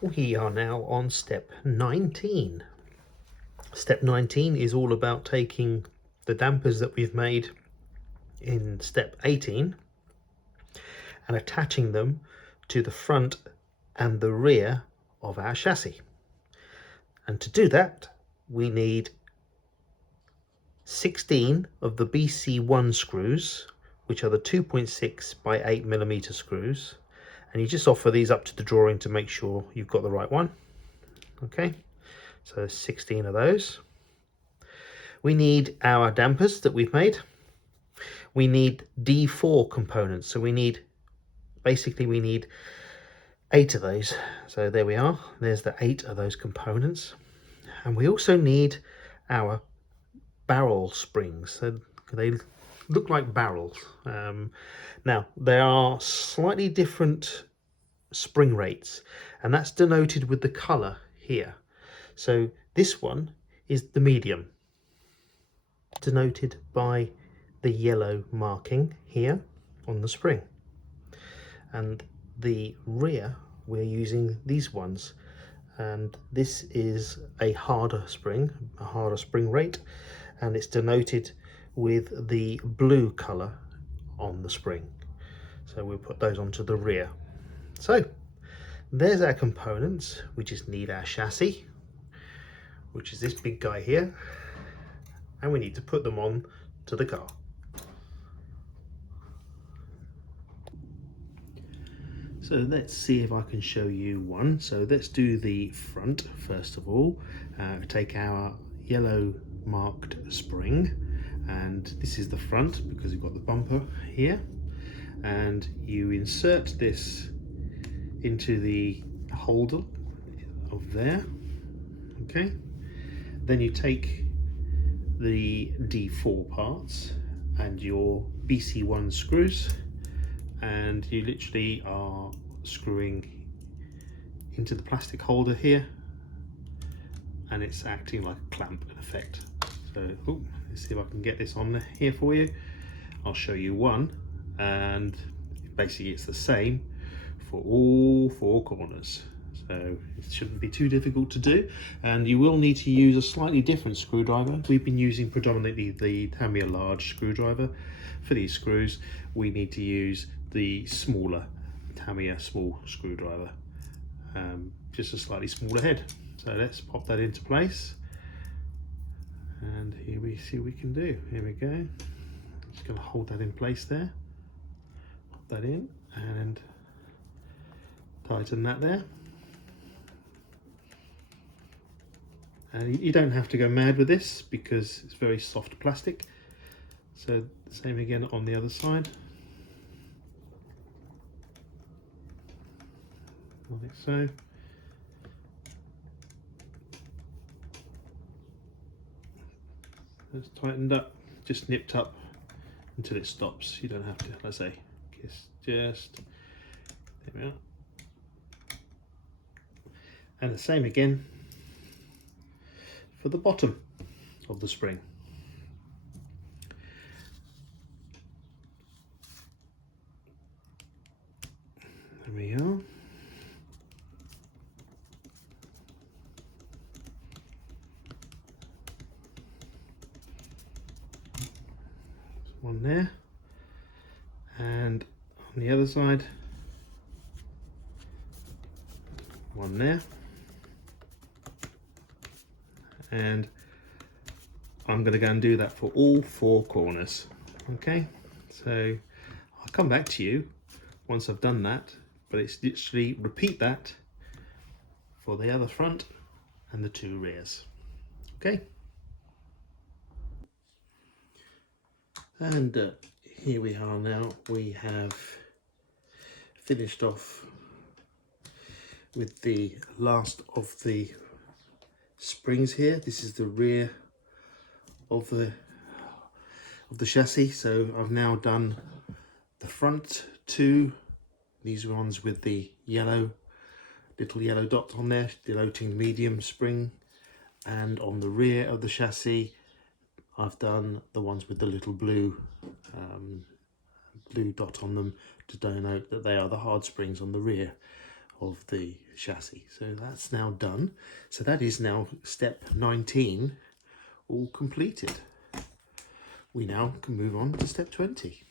We are now on step 19. Step 19 is all about taking the dampers that we've made in step 18 and attaching them to the front and the rear of our chassis. And to do that, we need 16 of the BC1 screws, which are the 2.6 by 8mm screws. And you just offer these up to the drawing to make sure you've got the right one. Okay, so 16 of those. We need our dampers that we've made. We need D4 components, so we need 8 of those. So there we are, there's the 8 of those components. And we also need our barrel springs. So they look like barrels. Now there are slightly different spring rates, and that's denoted with the color here. So this one is the medium, denoted by the yellow marking here on the spring, and the rear we're using these ones, and this is a harder spring rate, and it's denoted with the blue color on the spring. So we'll put those onto the rear. So there's our components. We just need our chassis, which is this big guy here, and we need to put them on to the car. So let's see if I can show you one. So let's do the front first of all. Take our yellow marked spring, and this is the front because we've got the bumper here, and you insert this into the holder of there. Okay, then you take the D4 parts and your BC1 screws, and you literally are screwing into the plastic holder here, and it's acting like a clamp in effect. So let's see if I can get this on here for you. I'll show you one, and basically it's the same for all 4 corners, so it shouldn't be too difficult to do. And you will need to use a slightly different screwdriver. We've been using predominantly the Tamiya large screwdriver. For these screws we need to use the smaller Tamiya small screwdriver, just a slightly smaller head. So let's pop that into place, and here we see what we can do. Here we go. I'm just going to hold that in place there, pop that in and tighten that there. And you don't have to go mad with this because it's very soft plastic. So the same again on the other side, like so. It's tightened up, just nipped up until it stops. You don't have to, let's say, just there we are. And the same again for the bottom of the spring. There we are. One there, and on the other side, one there, and I'm going to go and do that for all 4 corners. Okay, so I'll come back to you once I've done that, but it's literally repeat that for the other front and the 2 rears. Okay. And here we are now. We have finished off with the last of the springs here. This is the rear of the chassis. So I've now done the front 2, these ones with the little yellow dot on there denoting medium spring, and on the rear of the chassis I've done the ones with the little blue dot on them to denote that they are the hard springs on the rear of the chassis. So that's now done. So that is now step 19 all completed. We now can move on to step 20.